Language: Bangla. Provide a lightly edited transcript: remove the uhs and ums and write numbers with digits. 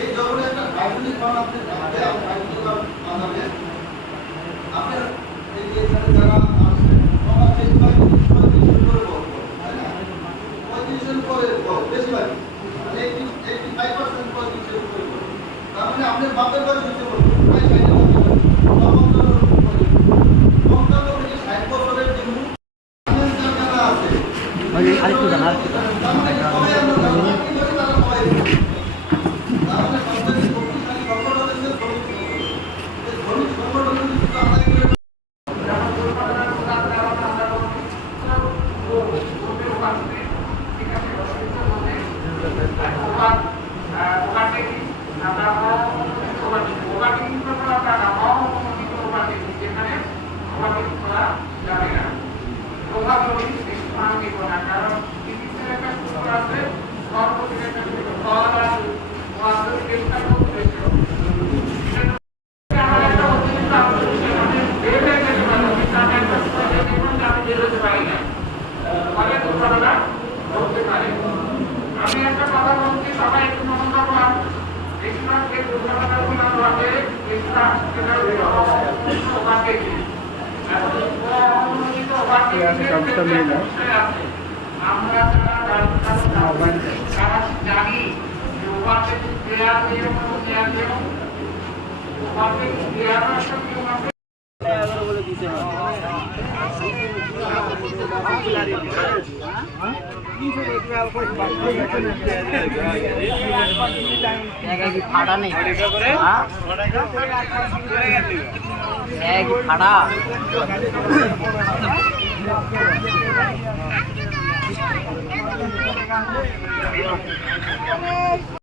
এই যখন একটা হাইড্রোলিক বানাতে যাবে হাইড্রোলিক বানাবে আপনার এই যে এখানে যারা আছে ওরা বেশিরভাগ 35 করে বলবো তাই না 35 করে বেশিরভাগ মানে 85% 35 করে তার মানে আপনার বাপের বয়স হচ্ছে বলবো প্রায় 60 বছরের যে যারা আছে আরেকটু জানা আমি একটা কথা বলছি সবাই একটু মনোযোগ দেন বেশিরভাগ যে দুর্ঘটনাগুলো ঘটে বেশিরভাগ আমরা যারা জানি যে ওভারটেকিং ক্লিয়ার নিয়ম ক্লিয়ার নিয়ম ওভারটেকিং ক্লিয়ার একটা নিয়ম আছে বলে দিতে হবে ফাটা নেই ফাটা